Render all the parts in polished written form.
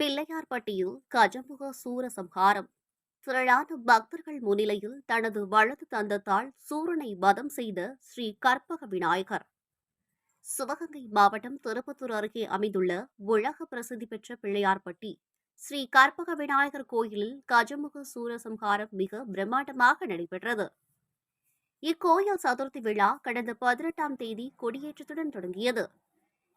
பிள்ளையார்பட்டியில் கஜமுக சூரசம்ஹாரம். திரளான பக்தர்கள் முன்னிலையில் தனது வலது தந்தத்தால் சூரனை வதம் செய்த ஸ்ரீ கற்பக விநாயகர். சிவகங்கை மாவட்டம் திருப்பத்தூர் அருகே அமைந்துள்ள உலக பிரசித்தி பெற்ற பிள்ளையார்பட்டி ஸ்ரீ கற்பக விநாயகர் கோயிலில் கஜமுக சூரசம்ஹாரம் மிக பிரம்மாண்டமாக நடைபெற்றது. இக்கோயில் சதுர்த்தி விழா கடந்த 18ஆம் தேதி கொடியேற்றத்துடன் தொடங்கியது.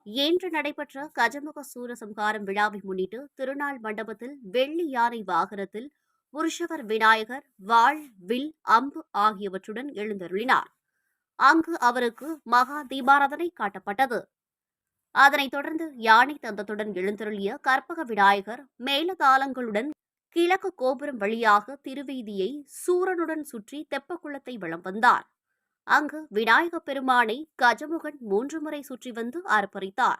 இன்று நடைபெற்ற கஜமுக சூரசம்ஹாரம் விழாவை முன்னிட்டு திருநாள் மண்டபத்தில் வெள்ளி யானை வாகனத்தில் உற்சவர் விநாயகர் வாள், வில், அம்பு ஆகியவற்றுடன் எழுந்தருளினார். அங்கு அவருக்கு மகா தீபாராதனை காட்டப்பட்டது. அதனைத் தொடர்ந்து யானை தந்தத்துடன் எழுந்தருளிய கற்பக விநாயகர் மேலதாளங்களுடன் கிழக்கு கோபுரம் வழியாக திருவீதியை சூரனுடன் சுற்றி தெப்பக்குளத்தை வலம் வந்தார். அங்கு விநாயக பெருமானை கஜமுகன் 3 முறை சுற்றி வந்து ஆர்ப்பரித்தார்.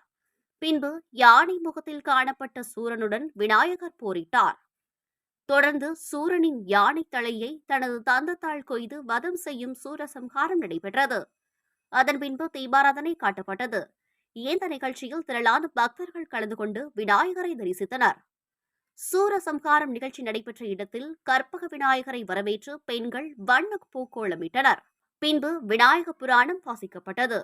பின்பு யானை முகத்தில் காணப்பட்ட சூரனுடன் விநாயகர் போரிட்டார். தொடர்ந்து சூரனின் யானை தலையை தனது தந்தத்தால் கொய்து வதம் செய்யும் சூரசம்ஹாரம் நடைபெற்றது. அதன் பின்பு தீபாராதனை காட்டப்பட்டது. இந்த நிகழ்ச்சியில் திரளான பக்தர்கள் கலந்து கொண்டு விநாயகரை தரிசித்தனர். சூரசம்ஹாரம் நிகழ்ச்சி நடைபெற்ற இடத்தில் கற்பக விநாயகரை வரவேற்று பெண்கள் வண்ண பூக்கோளமிட்டனர். பின்பு விநாயக புராணம் வாசிக்கப்பட்டது.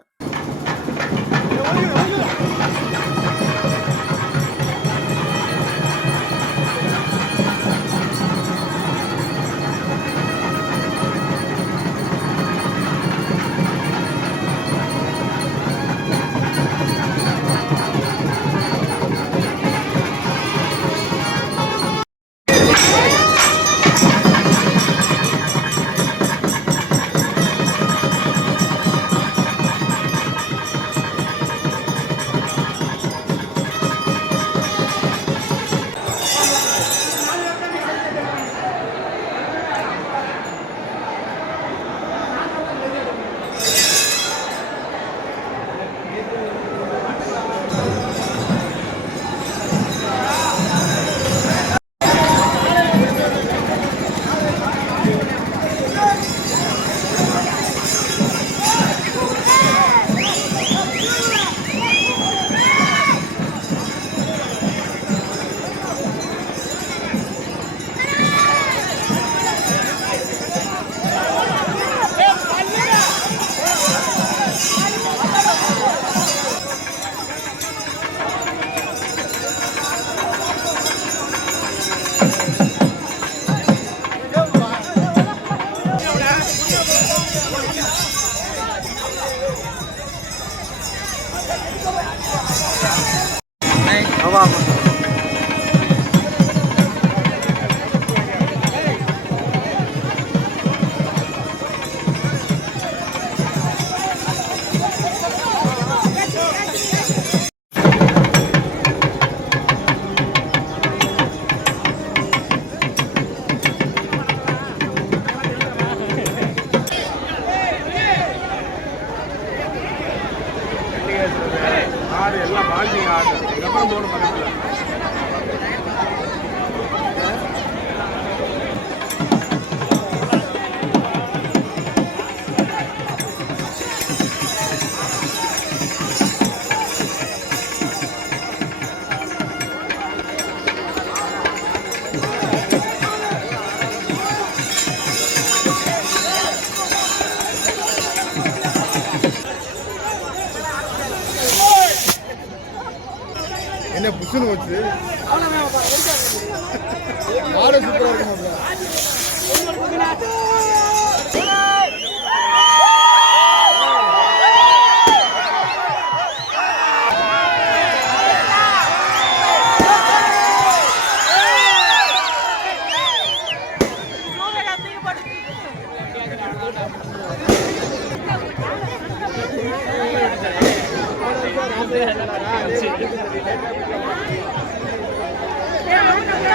ஆடு எல்லாம் பாண்டிங் ஆடு இதுக்கப்புறம் போன பக்கத்தில் என்ன புஷ்னு வச்சு ஆட சூப்பரா இருக்கும். Yeah,